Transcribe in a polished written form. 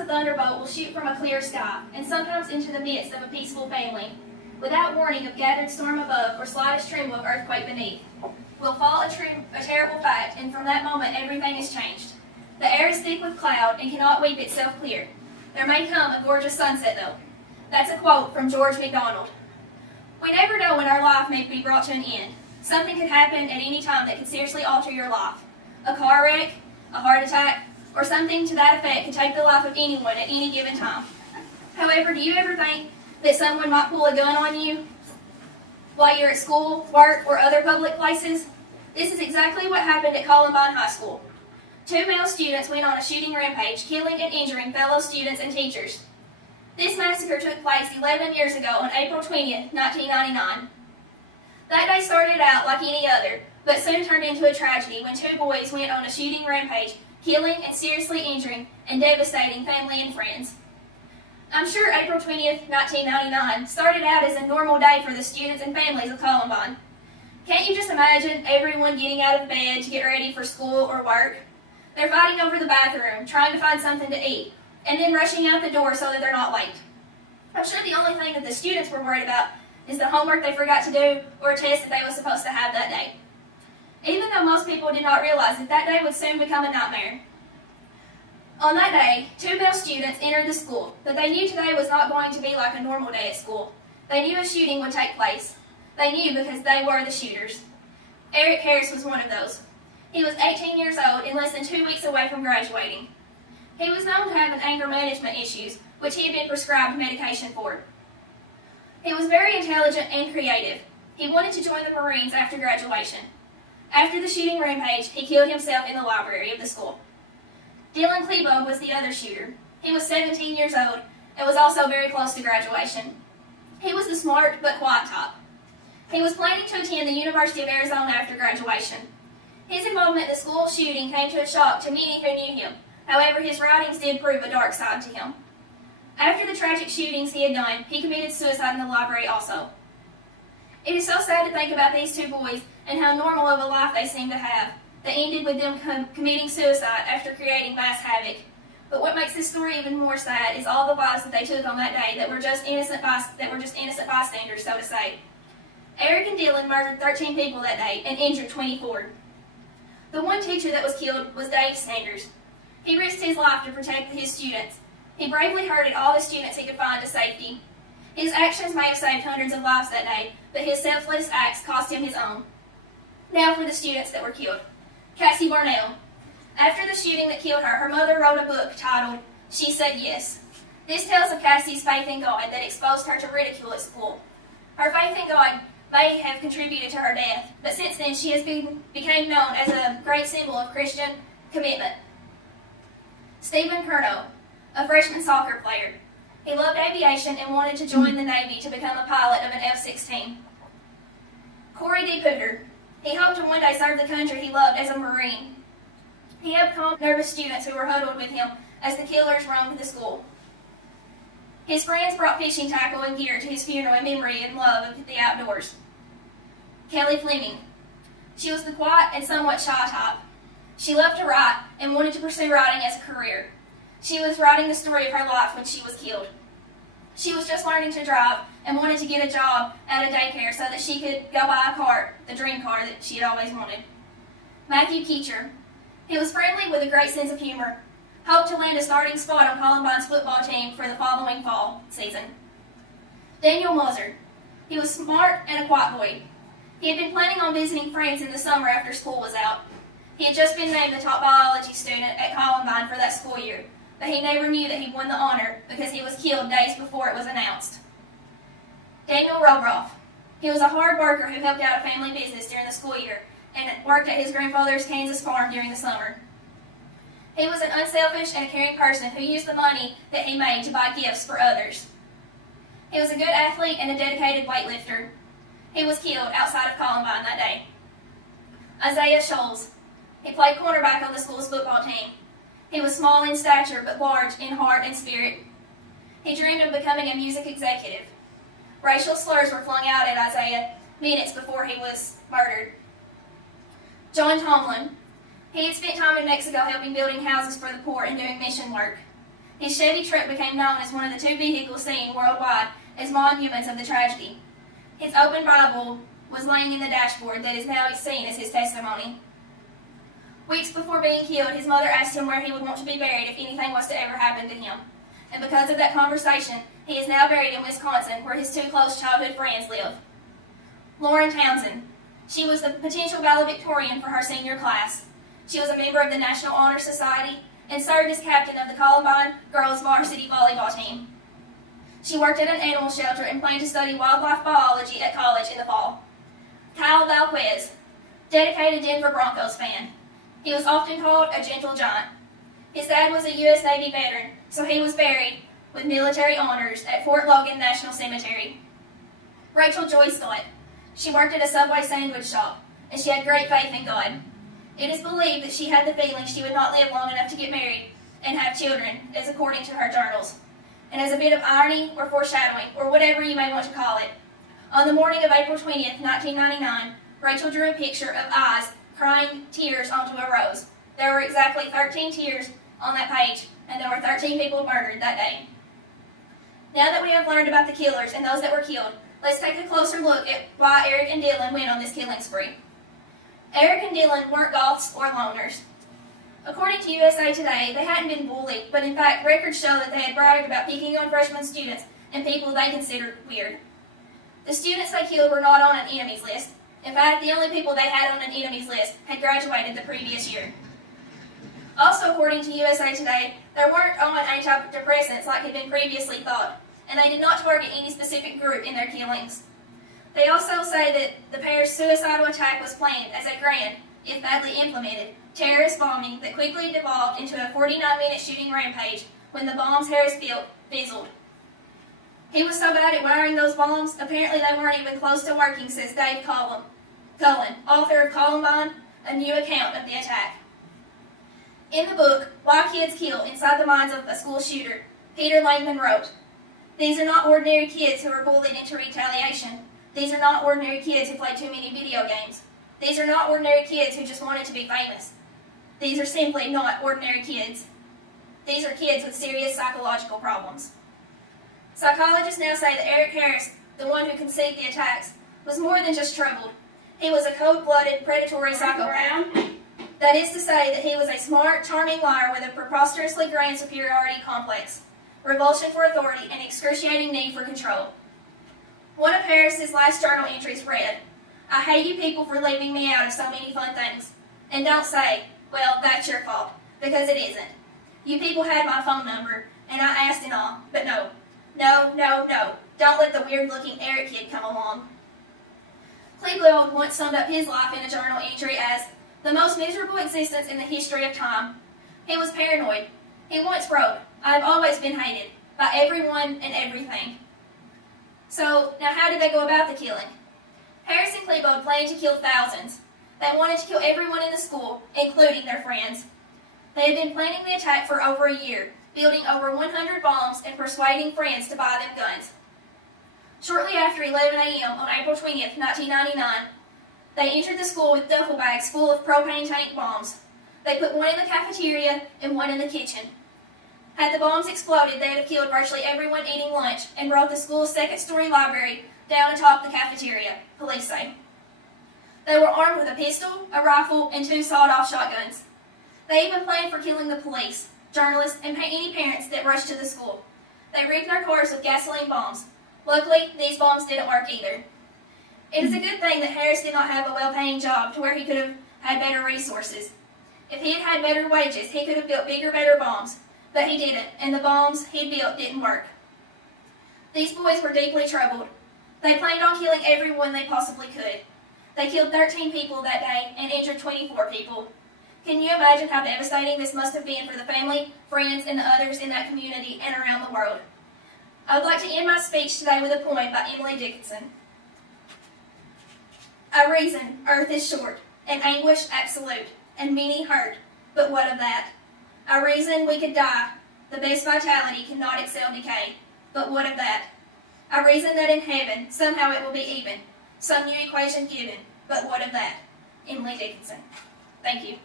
a thunderbolt will shoot from a clear sky, and sometimes into the midst of a peaceful family, without warning of gathered storm above or slightest tremble of earthquake beneath. Will fall a terrible fact, and from that moment everything is changed. The air is thick with cloud and cannot weep itself clear. There may come a gorgeous sunset, though. That's a quote from George MacDonald. We never know when our life may be brought to an end. Something could happen at any time that could seriously alter your life. A car wreck, a heart attack, or something to that effect could take the life of anyone at any given time. However, do you ever think that someone might pull a gun on you while you're at school, work, or other public places? This is exactly what happened at Columbine High School. 2 male students went on a shooting rampage, killing and injuring fellow students and teachers. This massacre took place 11 years ago on April 20th, 1999. That day started out like any other, but soon turned into a tragedy when 2 boys went on a shooting rampage, killing and seriously injuring and devastating family and friends. I'm sure April 20th, 1999 started out as a normal day for the students and families of Columbine. Can't you just imagine everyone getting out of bed to get ready for school or work? They're fighting over the bathroom, trying to find something to eat, and then rushing out the door so that they're not late. I'm sure the only thing that the students were worried about is the homework they forgot to do or a test that they were supposed to have that day. Even though most people did not realize that day would soon become a nightmare. On that day, 2 male students entered the school, but they knew today was not going to be like a normal day at school. They knew a shooting would take place. They knew because they were the shooters. Eric Harris was one of those. He was 18 years old and less than 2 weeks away from graduating. He was known to have anger management issues, which he had been prescribed medication for. He was very intelligent and creative. He wanted to join the Marines after graduation. After the shooting rampage, he killed himself in the library of the school. Dylan Klebold was the other shooter. He was 17 years old and was also very close to graduation. He was the smart but quiet type. He was planning to attend the University of Arizona after graduation. His involvement in the school shooting came to a shock to many who knew him. However, his writings did prove a dark side to him. After the tragic shootings he had done, he committed suicide in the library also. It is so sad to think about these 2 boys and how normal of a life they seemed to have, that ended with them committing suicide after creating mass havoc. But what makes this story even more sad is all the lives that they took on that day that were just innocent bystanders, so to say. Eric and Dylan murdered 13 people that day and injured 24. The one teacher that was killed was Dave Sanders. He risked his life to protect his students. He bravely herded all the students he could find to safety. His actions may have saved hundreds of lives that day, but his selfless acts cost him his own. Now for the students that were killed. Cassie Barnell. After the shooting that killed her, her mother wrote a book titled, She Said Yes. This tells of Cassie's faith in God that exposed her to ridicule at school. Her faith in God may have contributed to her death, but since then she has become known as a great symbol of Christian commitment. Stephen Curnow, a freshman soccer player. He loved aviation and wanted to join the Navy to become a pilot of an F-16. Corey D. Pooter. He hoped to one day serve the country he loved as a Marine. He helped calm nervous students who were huddled with him as the killers roamed the school. His friends brought fishing tackle and gear to his funeral in memory and love of the outdoors. Kelly Fleming. She was the quiet and somewhat shy type. She loved to write and wanted to pursue writing as a career. She was writing the story of her life when she was killed. She was just learning to drive and wanted to get a job at a daycare so that she could go buy a car, the dream car that she had always wanted. Matthew Keecher. He was friendly with a great sense of humor. Hoped to land a starting spot on Columbine's football team for the following fall season. Daniel Moser. He was smart and a quiet boy. He had been planning on visiting France in the summer after school was out. He had just been named the top biology student at Columbine for that school year, but he never knew that he won the honor because he was killed days before it was announced. Daniel Robroff. He was a hard worker who helped out a family business during the school year and worked at his grandfather's Kansas farm during the summer. He was an unselfish and a caring person who used the money that he made to buy gifts for others. He was a good athlete and a dedicated weightlifter. He was killed outside of Columbine that day. Isaiah Scholes. He played cornerback on the school's football team. He was small in stature but large in heart and spirit. He dreamed of becoming a music executive. Racial slurs were flung out at Isaiah minutes before he was murdered. John Tomlin. He had spent time in Mexico helping building houses for the poor and doing mission work. His Chevy truck became known as one of the two vehicles seen worldwide as monuments of the tragedy. His open Bible was laying in the dashboard that is now seen as his testimony. Weeks before being killed, his mother asked him where he would want to be buried if anything was to ever happen to him. And because of that conversation, he is now buried in Wisconsin, where his two close childhood friends live. Lauren Townsend. She was the potential valedictorian for her senior class. She was a member of the National Honor Society and served as captain of the Columbine girls varsity volleyball team. She worked at an animal shelter and planned to study wildlife biology at college in the fall. Kyle Valquez. Dedicated Denver Broncos fan. He was often called a gentle giant. His dad was a U.S. Navy veteran, so he was buried with military honors at Fort Logan National Cemetery. Rachel Joy Scott. She worked at a Subway sandwich shop, and she had great faith in God. It is believed that she had the feeling she would not live long enough to get married and have children, as according to her journals. And as a bit of irony or foreshadowing, or whatever you may want to call it, on the morning of April 20th, 1999, Rachel drew a picture of eyes crying tears onto a rose. There were exactly 13 tears on that page, and there were 13 people murdered that day. Now that we have learned about the killers and those that were killed, let's take a closer look at why Eric and Dylan went on this killing spree. Eric and Dylan weren't goths or loners. According to USA Today, they hadn't been bullied, but in fact, records show that they had bragged about picking on freshman students and people they considered weird. The students they killed were not on an enemies list. In fact, the only people they had on an enemies list had graduated the previous year. Also, according to USA Today, they weren't on antidepressants like had been previously thought, and they did not target any specific group in their killings. They also say that the pair's suicidal attack was planned as a grand, if badly implemented, terrorist bombing that quickly devolved into a 49-minute shooting rampage when the bombs Harris built fizzled. He was so bad at wiring those bombs, apparently they weren't even close to working, says Dave Cullen, author of Columbine, a new account of the attack. In the book, Why Kids Kill Inside the Minds of a School Shooter, Peter Langman wrote, "These are not ordinary kids who are bullied into retaliation. These are not ordinary kids who play too many video games. These are not ordinary kids who just wanted to be famous. These are simply not ordinary kids. These are kids with serious psychological problems." Psychologists now say that Eric Harris, the one who conceived the attacks, was more than just troubled. He was a cold-blooded, predatory psychopath. That is to say that he was a smart, charming liar with a preposterously grand superiority complex, revulsion for authority, and excruciating need for control. One of Harris's last journal entries read, "I hate you people for leaving me out of so many fun things. And don't say, well, that's your fault, because it isn't. You people had my phone number, and I asked and all, but no. No, no, no. Don't let the weird-looking Eric kid come along." Klebold once summed up his life in a journal entry as the most miserable existence in the history of time. He was paranoid. He once wrote, "I have always been hated by everyone and everything." So, now how did they go about the killing? Harris and Klebold planned to kill thousands. They wanted to kill everyone in the school, including their friends. They had been planning the attack for over a year, building over 100 bombs and persuading friends to buy them guns. Shortly after 11 a.m. on April 20th, 1999, they entered the school with duffel bags full of propane tank bombs. They put one in the cafeteria and one in the kitchen. Had the bombs exploded, they'd have killed virtually everyone eating lunch and brought the school's second-story library down atop the cafeteria, police say. They were armed with a pistol, a rifle, and 2 sawed-off shotguns. They even planned for killing the police, journalists, and any parents that rushed to the school. They rigged their cars with gasoline bombs. Luckily, these bombs didn't work either. It is a good thing that Harris did not have a well-paying job to where he could have had better resources. If he had had better wages, he could have built bigger, better bombs, but he didn't, and the bombs he built didn't work. These boys were deeply troubled. They planned on killing everyone they possibly could. They killed 13 people that day and injured 24 people. Can you imagine how devastating this must have been for the family, friends, and the others in that community and around the world? I would like to end my speech today with a poem by Emily Dickinson. "I reason, earth is short, and anguish absolute, and many hurt, but what of that? I reason we could die, the best vitality cannot excel decay, but what of that? I reason that in heaven, somehow it will be even, some new equation given, but what of that?" Emily Dickinson. Thank you.